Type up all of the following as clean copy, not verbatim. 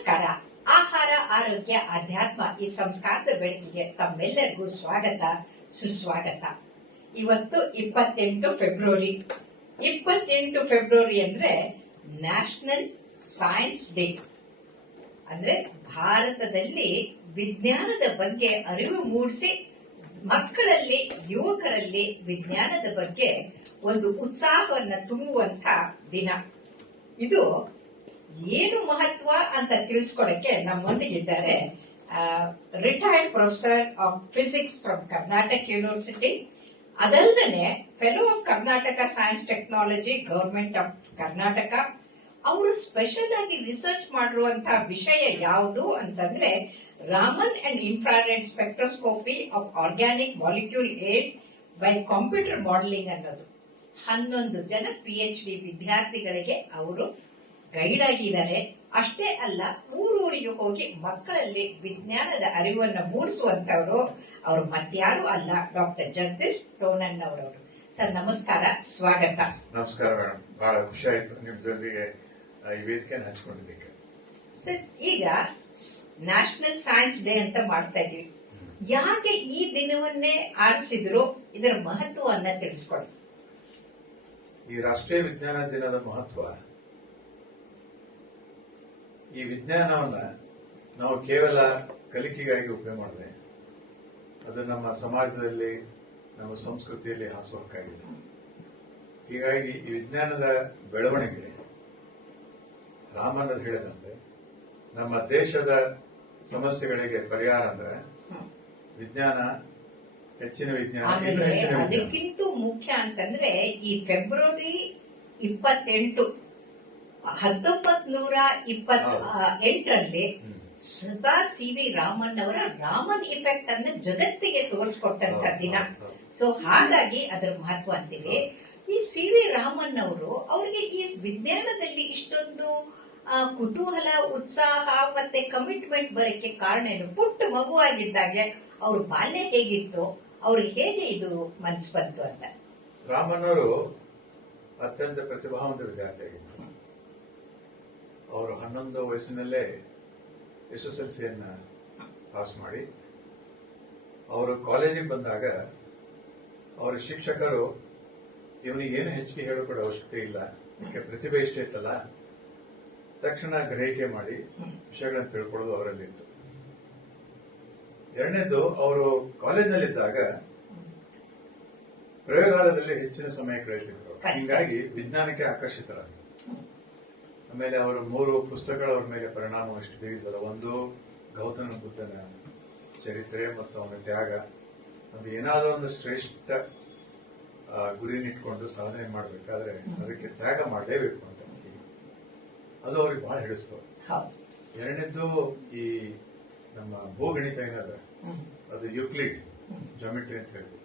ನಮಸ್ಕಾರ. ಆಹಾರ, ಆರೋಗ್ಯ, ಅಧ್ಯಾತ್ಮ ಈ ಸಂಸ್ಕಾರದ ಬೆಳಕಿಗೆ ತಮ್ಮೆಲ್ಲರಿಗೂ ಸ್ವಾಗತ, ಸುಸ್ವಾಗತ. ಇವತ್ತು 28 ಫೆಬ್ರವರಿ. 28 ಫೆಬ್ರವರಿ ಅಂದ್ರೆ ನ್ಯಾಷನಲ್ ಸೈನ್ಸ್ ಡೇ. ಅಂದ್ರೆ ಭಾರತದಲ್ಲಿ ವಿಜ್ಞಾನದ ಬಗ್ಗೆ ಅರಿವು ಮೂಡಿಸಿ ಮಕ್ಕಳಲ್ಲಿ, ಯುವಕರಲ್ಲಿ ವಿಜ್ಞಾನದ ಬಗ್ಗೆ ಒಂದು ಉತ್ಸಾಹವನ್ನ ತುಂಬುವಂತ ದಿನ ಇದು. ಏನು ಮಹತ್ವ ಅಂತ ತಿಳಿಸ್ಕೊಡಕ್ಕೆ ನಮ್ಮೊಂದಿಗಿದ್ದಾರೆ retired professor of physics from Karnataka university, ಅದಲ್ಲದೆ fellow of Karnataka science technology, government of Karnataka. ಅವರು ಸ್ಪೆಷಲ್ ಆಗಿ ರಿಸರ್ಚ್ ಮಾಡಿರುವಂತಹ ವಿಷಯ ಯಾವುದು ಅಂತಂದ್ರೆ Raman and infrared spectroscopy of organic molecule aid by computer modelling ಅನ್ನೋದು. 11 ಜನ PhD ವಿದ್ಯಾರ್ಥಿಗಳಿಗೆ ಅವರು ಗೈಡ್ ಆಗಿದ್ದಾರೆ. ಅಷ್ಟೇ ಅಲ್ಲ, ಊರೂರಿಗೆ ಹೋಗಿ ಮಕ್ಕಳಲ್ಲಿ ವಿಜ್ಞಾನದ ಅರಿವನ್ನು ಮೂಡಿಸುವಂತವರು ಅವರು ಮತ್ಯಾರು ಅಲ್ಲ, ಡಾಕ್ಟರ್ ಜಗದೀಶ್ ಟೋನನ್ ಅವರವರು. ಸರ್ ನಮಸ್ಕಾರ, ಸ್ವಾಗತ. ನಮಸ್ಕಾರ ಮೇಡಮ್, ಬಹಳ ಖುಷಿ ಆಯ್ತು ನಿಮ್ ಜೊತೆಗೆ ಈ ವೇದಿಕೆಯನ್ನು ಹಂಚ್ಕೊಂಡಿದ್ದಕ್ಕೆ. ಸರ್, ಈಗ ನ್ಯಾಷನಲ್ ಸೈನ್ಸ್ ಡೇ ಅಂತ ಮಾಡ್ತಾ ಇದೀವಿ. ಯಾಕೆ ಈ ದಿನವನ್ನೇ ಆರಿಸಿದ್ರು, ಇದರ ಮಹತ್ವವನ್ನ ತಿಳಿಸ್ಕೊಡಿ. ಈ ರಾಷ್ಟ್ರೀಯ ವಿಜ್ಞಾನ ದಿನದ ಮಹತ್ವ, ಈ ವಿಜ್ಞಾನವನ್ನ ನಾವು ಕೇವಲ ಕಲಿಕೆಗಾಗಿ ಉಪಯೋಗ ಮಾಡಿದ್ರೆ ಅದು ನಮ್ಮ ಸಮಾಜದಲ್ಲಿ, ನಮ್ಮ ಸಂಸ್ಕೃತಿಯಲ್ಲಿ ಹಾಸುಹಕ್ಕಾಗಿದೆ. ಹೀಗಾಗಿ ಈ ವಿಜ್ಞಾನದ ಬೆಳವಣಿಗೆ ರಾಮನ್ ಹೇಳಿದಂತೆ ನಮ್ಮ ದೇಶದ ಸಮಸ್ಯೆಗಳಿಗೆ ಪರಿಹಾರ ಅಂದ್ರೆ ವಿಜ್ಞಾನ, ಹೆಚ್ಚಿನ ವಿಜ್ಞಾನ. ಅದಕ್ಕಿಂತ ಮುಖ್ಯ ಅಂತಂದ್ರೆ ಈ ಫೆಬ್ರವರಿ 28, 1928ರಲ್ಲಿ ಸ್ವತಃ CV ರಾಮನ್ ಅವರ ರಾಮನ್ ಇಫೆಕ್ಟ್ ಅನ್ನು ಜಗತ್ತಿಗೆ ತೋರಿಸ್ಕೊಟ್ಟಂತ ದಿನ. ಸೊ ಹಾಗಾಗಿ ಅದರ ಮಹತ್ವ ಅಂತೀವಿ. ಈ CV ರಾಮನ್ ಅವರು, ಅವರಿಗೆ ಈ ವಿಜ್ಞಾನದಲ್ಲಿ ಇಷ್ಟೊಂದು ಕುತೂಹಲ, ಉತ್ಸಾಹ ಮತ್ತೆ ಕಮಿಟ್ಮೆಂಟ್ ಬರಕ್ಕೆ ಕಾರಣ ಏನು? ಪುಟ್ಟ ಮಗುವಾಗಿದ್ದಾಗೆ ಅವ್ರ ಬಾಲ್ಯ ಹೇಗಿತ್ತು, ಅವ್ರಿಗೆ ಹೇಗೆ ಇದು ಮನ್ಸು ಬಂತು ಅಂತ? ರಾಮನ್ ಅವರು ಅತ್ಯಂತ ಪ್ರತಿಭಾವಂತ ವಿದ್ಯಾರ್ಥಿಯಾಗಿದ್ದರು. ಅವರು 11 ವಯಸ್ಸಿನಲ್ಲೇ SSLCಯನ್ನ ಪಾಸ್ ಮಾಡಿ ಅವರು ಕಾಲೇಜಿಗೆ ಬಂದಾಗ ಅವರ ಶಿಕ್ಷಕರು ಇವನಿಗೆ ಏನು ಹೆಚ್ಚಿಗೆ ಹೇಳಿಕೊಡೋ ಅವಶ್ಯಕತೆ ಇಲ್ಲ, ಯಾಕೆ ಪ್ರತಿಭೆ ಇಷ್ಟೇ ಇತ್ತಲ್ಲ, ತಕ್ಷಣ ಗ್ರಹಿಕೆ ಮಾಡಿ ವಿಷಯಗಳನ್ನು ತಿಳ್ಕೊಳ್ಳೋದು ಅವರಲ್ಲಿತ್ತು. ಎರಡನೇದು, ಅವರು ಕಾಲೇಜಿನಲ್ಲಿದ್ದಾಗ ಪ್ರಯೋಗಾಲಯದಲ್ಲಿ ಹೆಚ್ಚಿನ ಸಮಯ ಕಳೆಯುತ್ತಿದ್ದರು. ಹೀಗಾಗಿ ವಿಜ್ಞಾನಕ್ಕೆ ಆಕರ್ಷಿತರಾದರು. ಆಮೇಲೆ ಅವರ 3 ಪುಸ್ತಕಗಳು ಅವರ ಮೇಲೆ ಪರಿಣಾಮ ಎಷ್ಟು ಬೀರಿದಲ್ಲ. ಒಂದು, ಗೌತಮ ಬುದ್ಧನ ಚರಿತ್ರೆ ಮತ್ತು ಅವನ ತ್ಯಾಗ. ಒಂದು ಏನಾದರೂ ಒಂದು ಶ್ರೇಷ್ಠ ಗುರಿನಿಟ್ಕೊಂಡು ಸಾಧನೆ ಮಾಡಬೇಕಾದ್ರೆ ಅದಕ್ಕೆ ತ್ಯಾಗ ಮಾಡಲೇಬೇಕು ಅಂತ, ಅದು ಅವ್ರಿಗೆ ಬಹಳ ಹಿಡಿಸ್ತು. ಎರಡನೇದ್ದು, ಈ ನಮ್ಮ ಭೂಗಣಿತ ಏನದ, ಅದು ಯುಕ್ಲಿಡ್ ಜಾಮಿಟ್ರಿ ಅಂತ ಹೇಳ್ತೀವಿ.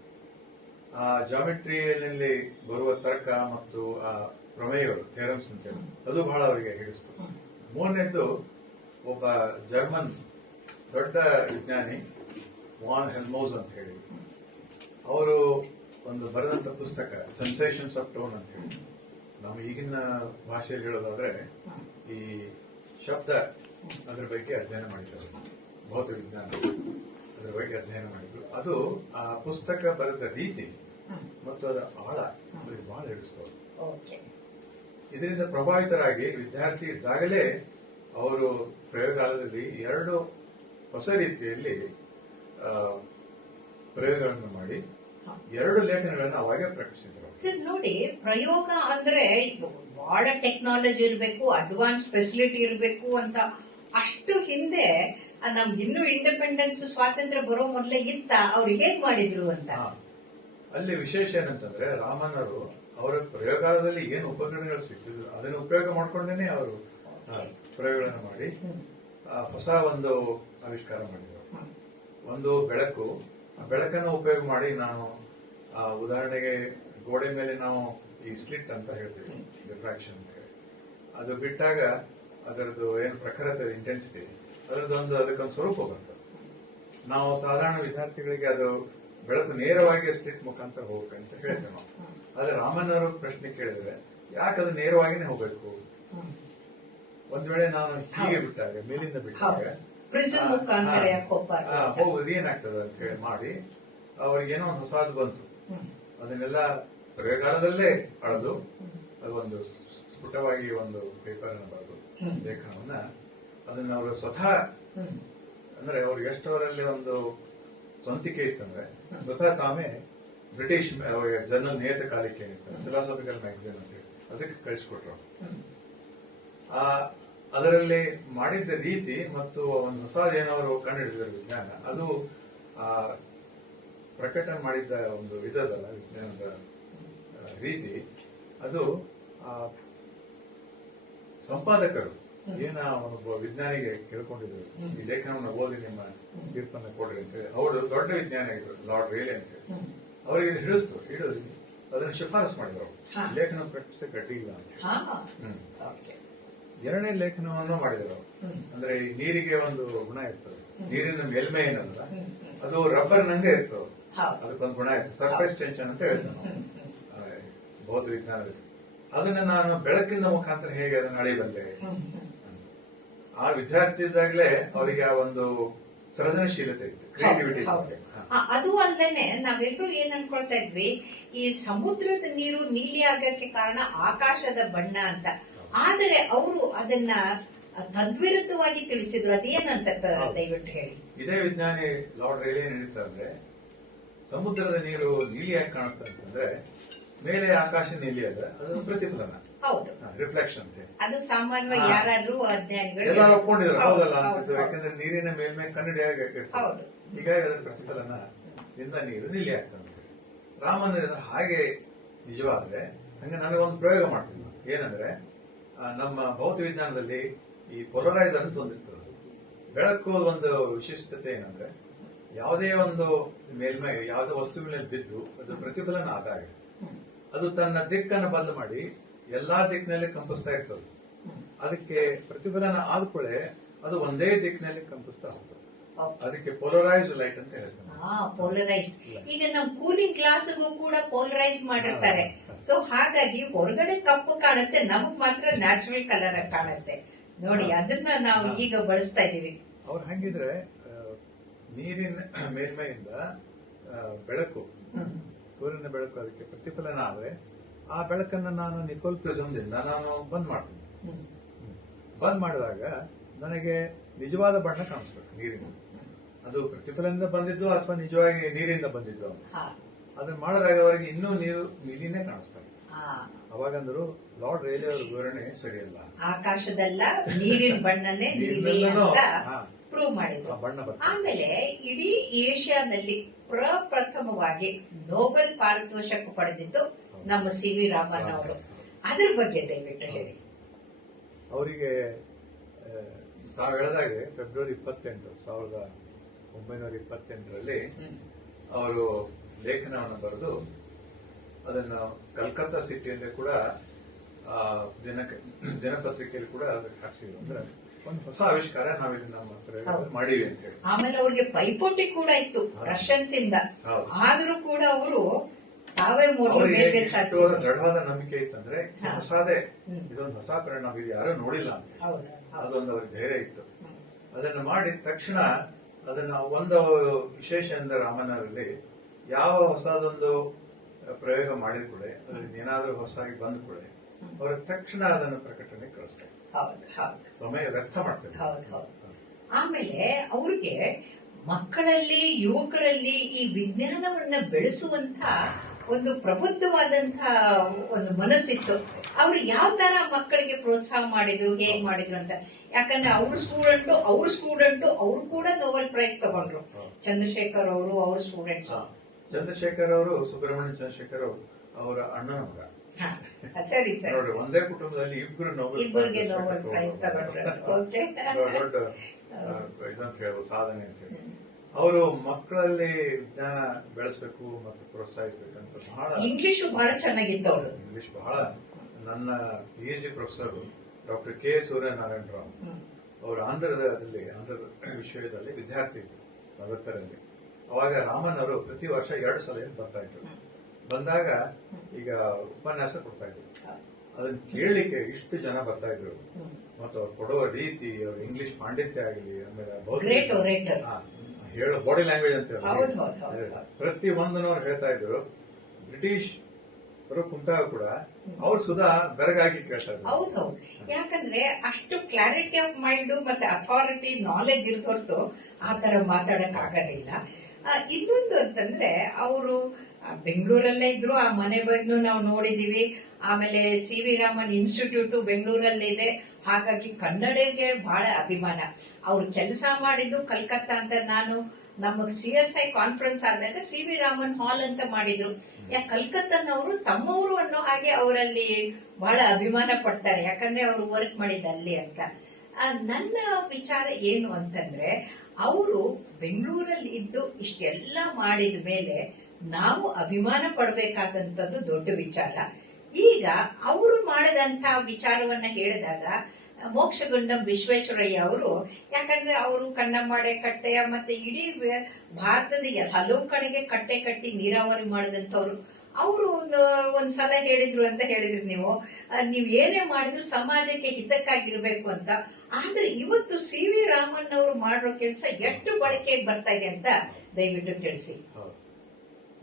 ಆ ಜಾಮಿಟ್ರಿಯಲ್ಲಿ ಬರುವ ತರ್ಕ ಮತ್ತು ಆ ಪ್ರಮೇಯಗಳು, ಥಿಯರಮ್ಸ್ ಅಂತ ಹೇಳಿ, ಅದು ಬಹಳ ಅವರಿಗೆ ಹಿಡಿಸ್ತು. ಮೂರನೇದ್ದು, ಒಬ್ಬ ಜರ್ಮನ್ ದೊಡ್ಡ ವಿಜ್ಞಾನಿ ವಾನ್ ಹೆಲ್ಮೋಸ್ ಅಂತ ಹೇಳಿ, ಅವರು ಒಂದು ಬರೆದಂತ ಪುಸ್ತಕ ಸೆನ್ಸೇಷನ್ಸ್ ಆಫ್ ಟೋನ್ ಅಂತ ಹೇಳಿ, ನಾವು ಈಗಿನ ಭಾಷೆಯಲ್ಲಿ ಹೇಳೋದಾದ್ರೆ ಈ ಶಬ್ದ, ಅದರ ಬಗ್ಗೆ ಅಧ್ಯಯನ ಮಾಡಿದ್ದಾರೆ. ಭೌತ ವಿಜ್ಞಾನ ಅದರ ಬಗ್ಗೆ ಅಧ್ಯಯನ ಮಾಡಿದ್ರು. ಅದು ಆ ಪುಸ್ತಕ ಬರೆದ ರೀತಿ ಮತ್ತು ಅದರ ಆಳ ಅವರಿಗೆ ಬಹಳ ಹಿಡಿಸ್ತವ್ರು. ಇದರಿಂದ ಪ್ರಭಾವಿತರಾಗಿ ವಿದ್ಯಾರ್ಥಿ ಇದ್ದಾಗಲೇ ಅವರು ಪ್ರಯೋಗಾಲಯದಲ್ಲಿ 2 ಹೊಸ ರೀತಿಯಲ್ಲಿ ಪ್ರಯೋಗಗಳನ್ನು ಮಾಡಿ 2 ಲೇಖನಗಳನ್ನು ಅವಾಗೇ ಪ್ರಕಟಿಸಿದರು. ಸರ್ ನೋಡಿ, ಪ್ರಯೋಗ ಅಂದ್ರೆ ಬಹಳ ಟೆಕ್ನಾಲಜಿ ಇರಬೇಕು, ಅಡ್ವಾನ್ಸ್ ಫೆಸಿಲಿಟಿ ಇರಬೇಕು ಅಂತ. ಅಷ್ಟು ಹಿಂದೆ ನಮ್ಗೆ ಇನ್ನೂ ಇಂಡಿಪೆಂಡೆನ್ಸ್, ಸ್ವಾತಂತ್ರ್ಯ ಬರೋ ಮೊದಲೇ ಇತ್ತ, ಅವ್ರು ಹೇಗ್ ಮಾಡಿದ್ರು ಅಂತ. ಅಲ್ಲಿ ವಿಶೇಷ ಏನಂತಂದ್ರೆ, ರಾಮನ್ ಅವರು ಅವರ ಪ್ರಯೋಗಾಲಯದಲ್ಲಿ ಏನು ಉಪಕರಣಗಳು ಸಿಕ್ತಿದ್ರು ಅದನ್ನು ಉಪಯೋಗ ಮಾಡ್ಕೊಂಡೇನೆ ಅವರು ಪ್ರಯೋಗಗಳನ್ನು ಮಾಡಿ ಹೊಸ ಒಂದು ಆವಿಷ್ಕಾರ ಮಾಡಿದರು. ಒಂದು ಬೆಳಕು, ಆ ಬೆಳಕನ್ನು ಉಪಯೋಗ ಮಾಡಿ ನಾನು ಉದಾಹರಣೆಗೆ ಗೋಡೆ ಮೇಲೆ ನಾವು ಈ ಸ್ಲಿಟ್ ಅಂತ ಹೇಳ್ತೀವಿ, ರಿಫ್ರಾಕ್ಷನ್ ಅಂತ ಹೇಳಿ, ಅದು ಬಿಟ್ಟಾಗ ಅದರದ್ದು ಏನು ಪ್ರಖರತೆ, ಇಂಟೆನ್ಸಿಟಿ, ಅದಕ್ಕೊಂದು ಸ್ವರೂಪ ಬರ್ತದೆ. ನಾವು ಸಾಧಾರಣ ವಿದ್ಯಾರ್ಥಿಗಳಿಗೆ ಅದು ಬೆಳಕು ನೇರವಾಗಿ ಸ್ಲಿಟ್ ಮುಖಾಂತರ ಹೋಗ್ಬೇಕಂತ ಹೇಳ್ತೇವೆ ನಾವು. ಆದ್ರೆ ರಾಮನ್ ಅವರು ಪ್ರಶ್ನೆ ಕೇಳಿದ್ರೆ, ಯಾಕೆ ಅದು ನೇರವಾಗಿನೇ ಹೋಗ್ಬೇಕು? ಒಂದ್ ವೇಳೆ ನಾನು ಹೀಗೆ ಬಿಟ್ಟಾಗ ಮೇಲಿಂದ ಬಿಟ್ಟಾಗ ಪ್ರಿಸನ್ ಮುಖಾಂತರ ಯಾಕೆ ಹೋಗ್ಬಾರ್ದು? ಹೋಗುದು ಏನಾಗ್ತದೆ ಅಂತ ಹೇಳಿ ಮಾಡಿ ಅವ್ರಿಗೇನೋ ಒಂದು ಹೊಸದು ಬಂತು. ಅದನ್ನೆಲ್ಲ ಪ್ರಯೋಗಾಲಯದಲ್ಲೇ ಅಳೆದು ಅದೊಂದು ಸ್ಫುಟವಾಗಿ ಒಂದು ಪೇಪರ್ ಅನ್ನು ಬರೆದು ಲೇಖನವನ್ನ ಅದನ್ನ ಅವರು ಸ್ವತಃ ಅಂದ್ರೆ ಅವ್ರಿಗೆ ಎಷ್ಟವರಲ್ಲಿ ಒಂದು ಸ್ವಂತಿಕೆ ಇತ್ತಂದ್ರೆ ಸ್ವತಃ ತಾವೇ ಬ್ರಿಟಿಷ್ ಜರ್ನಲ್ ನಿಯತಕಾಲಿಕೆ ಏನಿತ್ತು ಫಿಲಾಸಫಿಕಲ್ ಮ್ಯಾಗಝಿನ್ ಅಂತ ಹೇಳಿ ಅದಕ್ಕೆ ಕಳಿಸ್ಕೊಟ್ರು. ಅದರಲ್ಲಿ ಮಾಡಿದ್ದ ರೀತಿ ಮತ್ತು ಒಂದು ಹೊಸದೇನವರು ಕಂಡುಹಿಡಿದ ವಿಜ್ಞಾನ ಅದು ಪ್ರಕಟಣೆ ಮಾಡಿದ್ದ ಒಂದು ವಿಧದಲ್ಲ ವಿಜ್ಞಾನದ ರೀತಿ ಅದು ಸಂಪಾದಕರು ಏನ ಒಬ್ಬ ವಿಜ್ಞಾನಿಗೆ ಕೇಳ್ಕೊಂಡಿದ್ರು ಈ ಲೇಖನವನ್ನು ಓದಿ ನಿಮ್ಮ ತೀರ್ಪನ್ನು ಕೊಡ್ರಿ ಅಂತ ಹೇಳಿ. ಅವರು ದೊಡ್ಡ ವಿಜ್ಞಾನಿಗಳು ಲಾರ್ಡ್ ರೇಲೆ ಅಂತ ಹೇಳಿ ಅವರಿಗೆ ಹಿಡಿದು ಅದನ್ನು ಶಿಫಾರಸು ಮಾಡಿದ್ರು. ಲೇಖನ ಪ್ರಕಟಿಸಕ್ಕೆ ಅಡ್ಡಿ ಇಲ್ಲ ಅಂತ ಹೇಳಿ. ಎರಡನೇ ಲೇಖನವನ್ನು ಮಾಡಿದರು. ಅಂದ್ರೆ ಈ ನೀರಿಗೆ ಒಂದು ಗುಣ ಇರ್ತದೆ, ನೀರಿನ ಮೇಲ್ಮೈ ಏನಲ್ಲ ಅದು ರಬ್ಬರ್ ನಂಗೆ ಇರ್ತದೆ, ಅದಕ್ಕೊಂದು ಗುಣ ಇರ್ತದೆ, ಸರ್ಫೇಸ್ ಟೆನ್ಷನ್ ಅಂತ ಹೇಳ್ತಾರೆ ಭೌತ ವಿಜ್ಞಾನದಲ್ಲಿ. ಅದನ್ನ ನಾನು ಬೆಳಕಿನ ಮುಖಾಂತರ ಹೇಗೆ ಅದನ್ನ ಅಳಿಬಲ್ಲೆ. ಆ ವಿದ್ಯಾರ್ಥಿ ಇದ್ದಾಗಲೇ ಅವರಿಗೆ ಆ ಒಂದು ಸೃಜನಶೀಲತೆ ಇತ್ತು, ಕ್ರಿಯೇಟಿವಿಟಿ ಇತ್ತು. ಅದು ಅಲ್ಲದೆ ನಾವೆಲ್ಲರೂ ಏನ್ ಅನ್ಕೊಳ್ತಾ ಇದ್ವಿ, ಈ ಸಮುದ್ರದ ನೀರು ನೀಲಿ ಆಗಕ್ಕೆ ಕಾರಣ ಆಕಾಶದ ಬಣ್ಣ ಅಂತ. ಆದರೆ ಅವರು ಅದನ್ನ ತದ್ವಿರುದ್ಧವಾಗಿ ತಿಳಿಸಿದ್ರು. ಅದೇನಂತ ದಯವಿಟ್ಟು ಹೇಳಿ. ಇದೇ ವಿಜ್ಞಾನಿ ಲಾರ್ಡ್ ರೇಲೆ ಏನ್ ಹೇಳ್ತಾರೆ, ಸಮುದ್ರದ ನೀರು ನೀಲಿಯಾಗಿ ಕಾಣಿಸ್ತದೆ ಅಂತಂದ್ರೆ ಮೇಲೆ ಆಕಾಶ ನೀಲಿ ಅದ, ಅದು ಪ್ರತಿಫಲನ, ಹೌದು, ರಿಫ್ಲೆಕ್ಷನ್. ಅದು ಸಾಮಾನ್ಯವಾಗಿ ಯಾರಾದ್ರೂ ಅಜ್ಞಾನಿಗಳು ಎಲ್ಲ ಒಪ್ಕೊಂಡಿದ್ರು, ಹೌದಲ್ಲ ಅಂತಿದ್ದು. ಯಾಕಂದ್ರೆ ನೀರಿನ ಮೇಲ್ಮೈ ಕನ್ನಡಿಯಾಗಿ ಹೀಗಾಗಿ ಅದರ ಪ್ರತಿಫಲನ ಇಂದ ನೀರು ನೀಲಿ ಆಗ್ತದೆ. ರಾಮನ್ ಹಾಗೆ ನಿಜವಾದ್ರೆ ಹಂಗೆ ನನಗೊಂದು ಪ್ರಯೋಗ ಮಾಡ್ತೀನಿ. ಏನಂದ್ರೆ ನಮ್ಮ ಭೌತ ವಿಜ್ಞಾನದಲ್ಲಿ ಈ ಪೊಲರೈಸರ್ ಅಂತ ಒಂದಿರ್ತದೆ. ಬೆಳಕು ಒಂದು ವಿಶಿಷ್ಟತೆ ಏನಂದ್ರೆ ಯಾವುದೇ ಒಂದು ಮೇಲ್ಮೈ ಯಾವುದೇ ವಸ್ತುವಿನ ಮೇಲೆ ಬಿದ್ದು ಅದು ಪ್ರತಿಫಲನ ಆದಾಗ ಅದು ತನ್ನ ದಿಕ್ಕನ್ನು ಬದಲು ಮಾಡಿ ಎಲ್ಲಾ ದಿಕ್ಕಿನಲ್ಲಿ ಕಂಪಿಸ್ತಾ ಇರ್ತದೆ. ಅದಕ್ಕೆ ಪ್ರತಿಫಲನ ಆದ್ಕೂಳೆ ಅದು ಒಂದೇ ದಿಕ್ಕಿನಲ್ಲಿ ಕಂಪಿಸ್ತಾ ಹೋಗ್ತದೆ. ಅದಕ್ಕೆ ಪೋಲರೈಸ್ಡ್ ಲೈಟ್ ಅಂತ ಹೇಳ್ತಾರೆ. ಪೋಲರೈಸ್ಡ್. ಈಗ ನಾವು ಕೂಲಿಂಗ್ ಗ್ಲಾಸ್ಗೂ ಕೂಡ ಪೋಲರೈಸ್ ಮಾಡಿರ್ತಾರೆ. ಸೊ ಹಾಗಾಗಿ ಹೊರಗಡೆ ಕಪ್ಪು ಕಾಣುತ್ತೆ, ನಮಗ್ ಮಾತ್ರ ನ್ಯಾಚುರಲ್ ಕಲರ್ ಕಾಣುತ್ತೆ. ನೋಡಿ, ಅದನ್ನ ನಾವು ಈಗ ಬಳಸ್ತಾ ಇದೀವಿ. ಅವ್ರು ಹಂಗಿದ್ರೆ ನೀರಿನ ಮೇಲ್ಮೈಯಿಂದ ಬೆಳಕು, ಸೂರ್ಯನ ಬೆಳಕು ಅದಕ್ಕೆ ಪ್ರತಿಫಲನ ಆದ್ರೆ ಆ ಬೆಳಕನ್ನು ನಾನು ನಿಕೋಲ್ ಪ್ರಿಸಮ್ದಿಂದ ನಾನು ಬಂದ್ ಮಾಡ್ತೀನಿ. ಬಂದ್ ಮಾಡಿದಾಗ ನನಗೆ ನಿಜವಾದ ಬಣ್ಣ ಕಾಣಿಸ್ಬೇಕು ನೀರಿನ. ಅದು ಪ್ರತಿಫಲನದಿಂದ ಬಂದಿದ್ದು ಅಥವಾ ನಿಜವಾಗಿ ನೀರಿಂದ ಬಂದಿದ್ದು ಅದನ್ನ ಮಾಡಿದಾಗ ಅವರಿಗೆ ಇನ್ನೂ ನೀರು ನೀರಿನೇ ಕಾಣಿಸ್ತಾರೆ. ಅವಾಗಂದ್ರು ಲಾರ್ಡ್ ರೇಲೆ ಅವರ ವಿವರಣೆ ಸರಿಯಲ್ಲ, ಆಕಾಶದಲ್ಲ ನೀರಿನ ಬಣ್ಣನೇ ಪ್ರೂವ್ ಮಾಡಿದ್ರು. ಆಮೇಲೆ ಇಡೀ ಏಷ್ಯಾದಲ್ಲಿ ಪ್ರಪ್ರಥಮವಾಗಿ ನೋಬೆಲ್ ಪಾರಿತೋಷಕ ಪಡೆದಿದ್ದು ನಮ್ಮ ಸಿ ವಿ ರಾಮನ್ ಅವರು. ಅದ್ರ ಬಗ್ಗೆ ದಯವಿಟ್ಟು ಹೇಳಿ. ಅವರಿಗೆ ತಾವು ಹೇಳಿದಾಗೆ ಫೆಬ್ರವರಿ 28, 1928ರಲ್ಲಿ ಅವರು ಲೇಖನವನ್ನು ಬರೆದು ಅದನ್ನು ಕಲ್ಕತ್ತಾ ಸಿಟಿಯಲ್ಲಿ ಕೂಡ ದಿನಪತ್ರಿಕೆಯಲ್ಲಿ ಕೂಡ ಅದಕ್ಕೆ ಹಾಕ್ಸಿದ್ರು. ಅಂದ್ರೆ ಒಂದು ಹೊಸ ಆವಿಷ್ಕಾರ ನಾವಿಲ್ಲಿ ನಮ್ಮ ಮಾಡಿವಿ ಅಂತ ಹೇಳಿ. ಆಮೇಲೆ ಅವ್ರಿಗೆ ಪೈಪೋಟಿ ಕೂಡ ಇತ್ತು ರಷ್ಯನ್ಸ್ ಇಂದ. ಆದ್ರೂ ಕೂಡ ಅವರು ತಾವೇ ದೃಢವಾದ ನಂಬಿಕೆ ಇತ್ತಂದ್ರೆ ಹೊಸದೇ, ಇದೊಂದು ಹೊಸ ಪರಿಣಾಮ, ಇದು ಯಾರೂ ನೋಡಿಲ್ಲ ಅಂತ ಅದೊಂದು ಅವ್ರಿಗೆ ಧೈರ್ಯ ಇತ್ತು. ಅದನ್ನ ಮಾಡಿದ ತಕ್ಷಣ ಅದನ್ನ ಒಂದು ವಿಶೇಷ ಅಂದ್ರೆ ರಾಮನಲ್ಲಿ ಯಾವ ಹೊಸದೊಂದು ಪ್ರಯೋಗ ಮಾಡಿದ ಕೂಡ ಅದರಿಂದ ಏನಾದ್ರೂ ಹೊಸದಾಗಿ ಬಂದ ಕೂಡ ಅವರ ತಕ್ಷಣ ಅದನ್ನು ಪ್ರಕಟಣೆ ಕಳಿಸ್ತಾರೆ. ಸಮಯ ವ್ಯರ್ಥ ಮಾಡ್ತಾರೆ. ಆಮೇಲೆ ಅವ್ರಿಗೆ ಮಕ್ಕಳಲ್ಲಿ, ಯುವಕರಲ್ಲಿ ಈ ವಿಜ್ಞಾನವನ್ನ ಬೆಳೆಸುವಂತ ಒಂದು ಪ್ರಬುದ್ಧವಾದಂತ ಒಂದು ಮನಸ್ಸಿತ್ತು. ಅವ್ರು ಯಾವ ತರ ಮಕ್ಕಳಿಗೆ ಪ್ರೋತ್ಸಾಹ ಮಾಡಿದ್ರು, ಹೇಗ್ ಮಾಡಿದ್ರು ಅಂತ. ಯಾಕಂದ್ರೆ ಅವ್ರ ಸ್ಟೂಡೆಂಟು ಅವ್ರು ಕೂಡ ನೋಬೆಲ್ ಪ್ರೈಸ್ ತಗೊಂಡ್ರು. ಚಂದ್ರಶೇಖರ್ ಅವರು ಅವ್ರ ಸ್ಟೂಡೆಂಟ್ಸ್. ಚಂದ್ರಶೇಖರ್ ಅವರು ಸುಬ್ರಹ್ಮಣ್ಯ ಚಂದ್ರಶೇಖರ್ ಅವರು ಅವರ ಅಣ್ಣನ ಮಗ. ಸರಿ ಸರ್, ನೋಡಿ, ಒಂದೇ ಕುಟುಂಬದಲ್ಲಿ ಇಬ್ಬರಿಗೆ ನೋಬೆಲ್ ಪ್ರೈಸ್ ತಗೊಂಡ್ರು. ದೊಡ್ಡ ಇದಂತ ಹೇಳ್ಬೋದು, ಸಾಧನೆ ಅಂತ ಹೇಳಿ. ಅವರು ಮಕ್ಕಳಲ್ಲಿ ವಿಜ್ಞಾನ ಬೆಳೆಸಬೇಕು ಮತ್ತು ಪ್ರೋತ್ಸಾಹಿಸಬೇಕಂತ ಬಹಳ, ಇಂಗ್ಲಿಷ್ ಬಹಳ ಚೆನ್ನಾಗಿತ್ತು ಅವರು. ಇಂಗ್ಲಿಷ್ ಬಹಳ. ನನ್ನ PhD professor doctor K Suryanarayana Rao ಅವರು ಆಂಧ್ರ ವಿಶ್ವವಿದ್ಯಾಲಯದಲ್ಲಿ ವಿದ್ಯಾರ್ಥಿ ಇದ್ರು 40ರಲ್ಲಿ. ಅವಾಗ ರಾಮನ್ ಅವರು ಪ್ರತಿ ವರ್ಷ 2 ಸಲ ಬರ್ತಾ ಇದ್ರು. ಬಂದಾಗ ಈಗ ಉಪನ್ಯಾಸ ಕೊಡ್ತಾ ಇದ್ರು. ಅದನ್ನ ಕೇಳಲಿಕ್ಕೆ ಇಷ್ಟು ಜನ ಬರ್ತಾ ಇದ್ರು. ಮತ್ತು ಅವ್ರು ಕೊಡುವ ರೀತಿ, ಅವ್ರ ಇಂಗ್ಲಿಷ್ ಪಾಂಡಿತ್ಯ ಆಗಲಿ, ಆಮೇಲೆ ಗ್ರೇಟ್ ಒರೇಟರ್, ಹೇಳೋ ಬಾಡಿ ಲ್ಯಾಂಗ್ವೇಜ್ ಅಂತ ಹೌದು ಹೌದು ಹೌದು. ಪ್ರತಿ ಒಂದನ್ನು ಅವ್ರು ಹೇಳ್ತಾ ಇದ್ರು. ಬ್ರಿಟಿಷ್ ಅವರು ಕುಂತಾಗ ಕೂಡ ಅವ್ರು ಸುಧಾ ಬೆರಗಾಗಿ ಕೇಳ್ತಾ ಇದ್ರು. ಹೌದೌದು, ಯಾಕಂದ್ರೆ ಅಷ್ಟು ಕ್ಲಾರಿಟಿ ಆಫ್ ಮೈಂಡ್ ಮತ್ತೆ ಅಥಾರಿಟಿ ನಾಲೆಜ್ ಇರ್ ಹೊರತು ಆ ತರ ಮಾತಾಡಕ್ ಆಗೋದಿಲ್ಲ. ಇನ್ನೊಂದು ಅಂತಂದ್ರೆ ಅವರು ಬೆಂಗಳೂರಲ್ಲೇ ಇದ್ರು, ಆ ಮನೆ ಬಗ್ಗೆ ನಾವು ನೋಡಿದೀವಿ. ಆಮೇಲೆ ಸಿ ವಿ ರಾಮನ್ ಇನ್ಸ್ಟಿಟ್ಯೂಟ್ ಬೆಂಗಳೂರಲ್ಲೇ ಇದೆ, ಹಾಗಾಗಿ ಕನ್ನಡಿಗರಿಗೆ ಬಹಳ ಅಭಿಮಾನ. ಅವ್ರು ಕೆಲಸ ಮಾಡಿದ್ದು ಕಲ್ಕತ್ತಾ ಅಂತ. ನಾನು ನಮಗ್ CSI ಕಾನ್ಫರೆನ್ಸ್ ಆದಾಗ ಸಿ ವಿ ರಾಮನ್ ಹಾಲ್ ಅಂತ ಮಾಡಿದ್ರು. ಕಲ್ಕತ್ತಾನವರು ತಮ್ಮವರು ಅನ್ನೋ ಹಾಗೆ ಅವರಲ್ಲಿ ಬಹಳ ಅಭಿಮಾನ ಪಡ್ತಾರೆ, ಯಾಕಂದ್ರೆ ಅವರು ವರ್ಕ್ ಮಾಡಿದ ಅಲ್ಲಿ ಅಂತ. ನನ್ನ ವಿಚಾರ ಏನು ಅಂತಂದ್ರೆ, ಅವರು ಬೆಂಗಳೂರಲ್ಲಿ ಇದ್ದು ಇಷ್ಟೆಲ್ಲ ಮಾಡಿದ ಮೇಲೆ ನಾವು ಅಭಿಮಾನ ಪಡಬೇಕಾದಂತದ್ದು ದೊಡ್ಡ ವಿಚಾರ. ಈಗ ಅವರು ಮಾಡಿದಂತ ವಿಚಾರವನ್ನ ಹೇಳಿದಾಗ ಮೋಕ್ಷಗುಂಡಂ ವಿಶ್ವೇಶ್ವರಯ್ಯ ಅವರು, ಯಾಕಂದ್ರೆ ಅವರು ಕನ್ನಂಬಾಡೆ ಕಟ್ಟೆಯ ಮತ್ತೆ ಇಡೀ ಭಾರತದ ಹಲವು ಕಡೆಗೆ ಕಟ್ಟೆ ಕಟ್ಟಿ ನೀರಾವರಿ ಮಾಡಿದಂತವ್ರು. ಅವರು ಒಂದ್ಸಲ ಹೇಳಿದ್ರು ಅಂತ ಹೇಳಿದ್ರಿ ನೀವು, ನೀವ್ ಏನೇ ಮಾಡಿದ್ರು ಸಮಾಜಕ್ಕೆ ಹಿತಕ್ಕಾಗಿರ್ಬೇಕು ಅಂತ. ಆದ್ರೆ ಇವತ್ತು ಸಿ ವಿ ರಾಮನ್ ಅವರು ಮಾಡಿರೋ ಕೆಲಸ ಎಷ್ಟು ಬಳಕೆಗೆ ಬರ್ತಾ ಇದೆ ಅಂತ ದಯವಿಟ್ಟು ತಿಳಿಸಿ.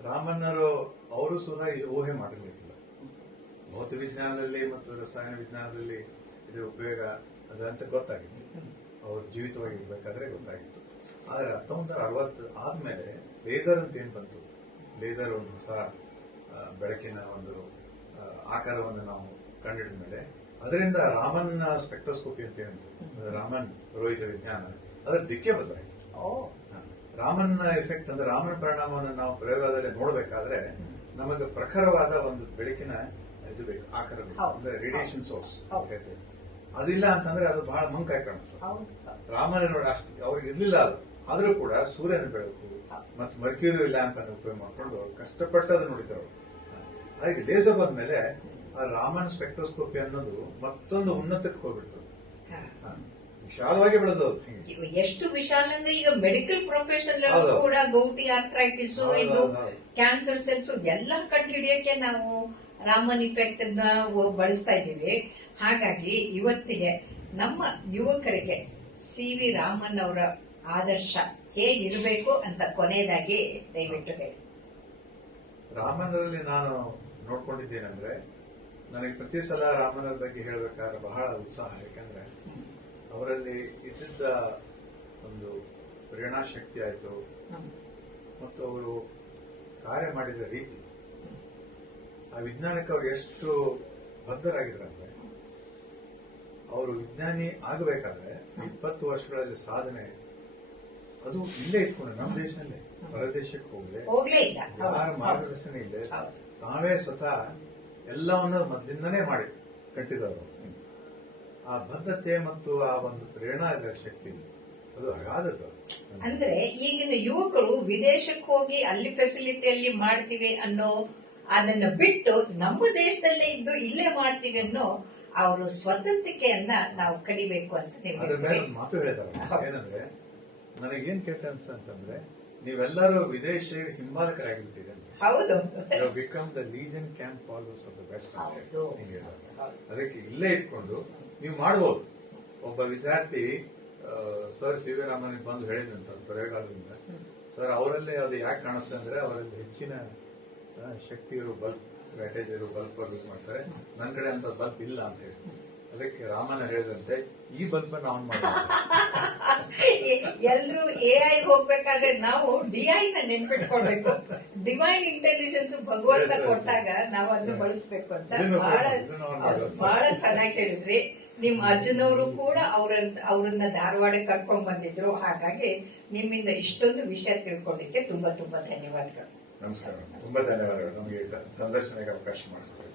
ರಾಮನ್ನರು ಅವರು ಸುಧಾ ಊಹೆ ಮಾಡಿರ್ಲಿಕ್ಕಿಲ್ಲ. ಭೌತ ವಿಜ್ಞಾನದಲ್ಲಿ ಮತ್ತು ರಸಾಯನ ವಿಜ್ಞಾನದಲ್ಲಿ ಇದು ಉಪಯೋಗ ಅದಂತ ಗೊತ್ತಾಗಿತ್ತು, ಅವರು ಜೀವಿತವಾಗಿರ್ಬೇಕಾದ್ರೆ ಗೊತ್ತಾಗಿತ್ತು. ಆದ್ರೆ 1960 ಆದ್ಮೇಲೆ ಲೇಸರ್ ಅಂತ ಏನ್ ಬಂತು, ಲೇಸರ್ ಒಂದು ಹೊಸ ಬೆಳಕಿನ ಒಂದು ಆಕಾರವನ್ನು ನಾವು ಕಂಡಿಡಿದ ಮೇಲೆ ಅದರಿಂದ ರಾಮನ್ ಸ್ಪೆಕ್ಟ್ರೋಸ್ಕೋಪಿ ಅಂತ ಏನಿತ್ತು, ರಾಮನ್ ರೋಹಿತ ವಿಜ್ಞಾನ, ಅದರ ದಿಕ್ಕೆ ಬದಲಾಯಿತು. ರಾಮನ್ ಎಫೆಕ್ಟ್ ಅಂದ್ರೆ ರಾಮನ್ ಪರಿಣಾಮವನ್ನು ನಾವು ಪ್ರಯೋಗದಲ್ಲಿ ನೋಡಬೇಕಾದ್ರೆ ನಮಗೆ ಪ್ರಖರವಾದ ಒಂದು ಬೆಳಕಿನ ಇದು ಬೇಕು, ಆಕಾರ ಬೇಕು, ಅಂದ್ರೆ ರೇಡಿಯೇಷನ್ ಸೋರ್ಸ್. ಅದಿಲ್ಲ ಅಂತಂದ್ರೆ ಅದು ಬಹಳ ಮಂಕಾಗಿ ಕಾಣಿಸ್ತದೆ. ರಾಮನ ನೋಡಿ ಅಷ್ಟು ಅವ್ರಿಗೆ ಇರ್ಲಿಲ್ಲ ಅದು, ಆದ್ರೂ ಕೂಡ ಸೂರ್ಯನ ಬೆಳಕು ಮತ್ತು ಮರ್ಕ್ಯೂರಿ ಲ್ಯಾಂಪ್ ಅನ್ನು ಉಪಯೋಗ ಮಾಡ್ಕೊಂಡು ಕಷ್ಟಪಟ್ಟು ಅದನ್ನು ನೋಡಿದ್ರು. ಹಾಗೆ ಲೇಸರ್ ಬಂದ್ಮೇಲೆ ಆ ರಾಮನ್ ಸ್ಪೆಕ್ಟ್ರೋಸ್ಕೋಪಿ ಅನ್ನೋದು ಮತ್ತೊಂದು ಉನ್ನತಕ್ಕೆ ಹೋಗ್ಬಿಡ್ತದೆ, ವಿಶಾಲವಾಗಿ ಬೆಳೆದದು. ಎಷ್ಟು ವಿಶಾಲ ಅಂದ್ರೆ ಈಗ ಮೆಡಿಕಲ್ ಪ್ರೊಫೆಷನ್ ಕೂಡ ಗೌಟಿ ಆರ್ಥ್ರೈಟಿಸ್, ಇದು ಕ್ಯಾನ್ಸರ್ ಸೆಲ್ಸ್ ಎಲ್ಲ ಕಂಡುಹಿಡಿಯಕ್ಕೆ ನಾವು ರಾಮನ್ ಇಫೆಕ್ಟ್ ಅನ್ನ ಬಳಸ್ತಾ ಇದ್ದೀವಿ. ಹಾಗಾಗಿ ಇವತ್ತಿಗೆ ನಮ್ಮ ಯುವಕರಿಗೆ ಸಿ ವಿ ರಾಮನ್ ಅವರ ಆದರ್ಶ ಹೇಗಿರಬೇಕು ಅಂತ ಕೊನೆಯದಾಗಿ ದಯವಿಟ್ಟು ಹೇಳಿ. ರಾಮನಲ್ಲಿ ನಾನು ನೋಡ್ಕೊಂಡಿದ್ದೇನೆಂದ್ರೆ, ನನಗೆ ಪ್ರತಿ ಸಲ ರಾಮನ ಬಗ್ಗೆ ಹೇಳಬೇಕಾದ್ರೆ ಬಹಳ ಉತ್ಸಾಹ. ಯಾಕಂದ್ರೆ ಅವರಲ್ಲಿ ಇದ್ದಿದ್ದ ಒಂದು ಪ್ರೇರಣಾಶಕ್ತಿ ಆಯಿತು, ಮತ್ತು ಅವರು ಕಾರ್ಯ ಮಾಡಿದ ರೀತಿ, ಆ ವಿಜ್ಞಾನಕ್ಕೆ ಅವರು ಎಷ್ಟು ಬದ್ಧರಾಗಿದ್ರಂದ್ರೆ, ಅವರು ವಿಜ್ಞಾನಿ ಆಗಬೇಕಾದ್ರೆ 20 ವರ್ಷಗಳಲ್ಲಿ ಸಾಧನೆ ಅದು ಇಲ್ಲೇ ಇಟ್ಕೊಂಡು ನಮ್ಮ ದೇಶದಲ್ಲೇ, ಹೊರದೇಶಕ್ಕೆ ಹೋಗದೆ, ಯಾರ ಮಾರ್ಗದರ್ಶನ ಇಲ್ಲೇ ತಾವೇ ಸ್ವತಃ ಎಲ್ಲವನ್ನೂ ಮೊದಲಿಂದನೇ ಮಾಡಿ ಕಟ್ಟಿದವರು. ಆ ಬದ್ಧತೆ ಮತ್ತು ಆ ಒಂದು ಪ್ರೇರಣಾ ಶಕ್ತಿ ಅದು ಅಗಾಧದ್ದು. ಅಂದ್ರೆ ಈಗಿನ ಯುವಕರು ವಿದೇಶಕ್ಕೆ ಹೋಗಿ ಅಲ್ಲಿ ಫೆಸಿಲಿಟಿಯಲ್ಲಿ ಮಾಡ್ತೀವಿ ಅನ್ನೋ ಅದನ್ನ ಬಿಟ್ಟು ನಮ್ಮ ದೇಶದಲ್ಲೇ ಇದ್ದು ಇಲ್ಲೇ ಮಾಡ್ತೀವಿ ಅನ್ನೋ ಅವರು ಸ್ವತಂತ್ರತೆಯನ್ನ ನಾವು ಕಲಿಬೇಕು ಅಂತ ಅದ್ರ ಮೇಲೆ ಒಂದು ಮಾತು ಹೇಳಿದಾರೆ. ಏನಂದ್ರೆ, ನನಗೇನ್ ಕೇಳ್ತ ಅನ್ಸಂತಂದ್ರೆ, ನೀವೆಲ್ಲರೂ ವಿದೇಶ ಹಿಂಬಾಲಕರಾಗಿರ್ತೀರಿ, ಹೌದು, become the legion camp followers of the West. ಅದಕ್ಕೆ ಇಲ್ಲೇ ಇಟ್ಕೊಂಡು ನೀವು ಮಾಡಬಹುದು. ಒಬ್ಬ ವಿದ್ಯಾರ್ಥಿ ಸರ್ ಸಿ ವಿ ರಾಮನ್ ಬಂದು ಹೇಳಿದಂತ ಪ್ರಯೋಗಾಲಯದಿಂದ, ಸರ್ ಅವರಲ್ಲೇ ಅದು ಯಾಕೆ ಕಾಣಿಸ್ತದೆ ಅಂದ್ರೆ ಅವರಲ್ಲಿ ಹೆಚ್ಚಿನ ಶಕ್ತಿ ಇರೋ ಬಲ್ಬ್, ವ್ಯಾಟೇಜ್ ಇರೋ ಬಲ್ಬ್ ಯೂಸ್ ಮಾಡ್ತಾರೆ, ನನ್ನ ಕಡೆ ಅಂತ ಬಲ್ಬ್ ಇಲ್ಲ ಅಂತ ಹೇಳಿ. ಅದಕ್ಕೆ ರಾಮನ ಹೇಳಿದಂತೆ ಈ ಬಲ್ಬ್ ಆನ್ ಮಾಡಿ. ಎಲ್ರು AI ಹೋಗ್ಬೇಕಾದ್ರೆ ನಾವು DI ನ ನೆನ್ಪಿಟ್ಕೊಳ್ಬೇಕು. ಡಿವೈನ್ ಇಂಟೆಲಿಜೆನ್ಸ್ ಭಗವಂತ ಕೊಟ್ಟಾಗ ನಾವು ಅದನ್ನ ಬಳಸಬೇಕು ಅಂತ ಬಹಳ ಚೆನ್ನಾಗಿ ಹೇಳಿದ್ರಿ. ನಿಮ್ ಅಜ್ಜನವರು ಕೂಡ ಅವ್ರನ್ನ ಧಾರವಾಡ ಕರ್ಕೊಂಡ್ ಬಂದಿದ್ರು. ಹಾಗಾಗಿ ನಿಮ್ಮಿಂದ ಇಷ್ಟೊಂದು ವಿಷಯ ತಿಳ್ಕೊಂಡಿಕ್ಕೆ ತುಂಬಾ ತುಂಬಾ ಧನ್ಯವಾದಗಳು. ನಮಸ್ಕಾರ, ತುಂಬಾ ಧನ್ಯವಾದಗಳು ನಮಗೆ ಸಂದರ್ಶನಕ್ಕೆ ಅವಕಾಶ ಮಾಡಿಕೊಡಿ.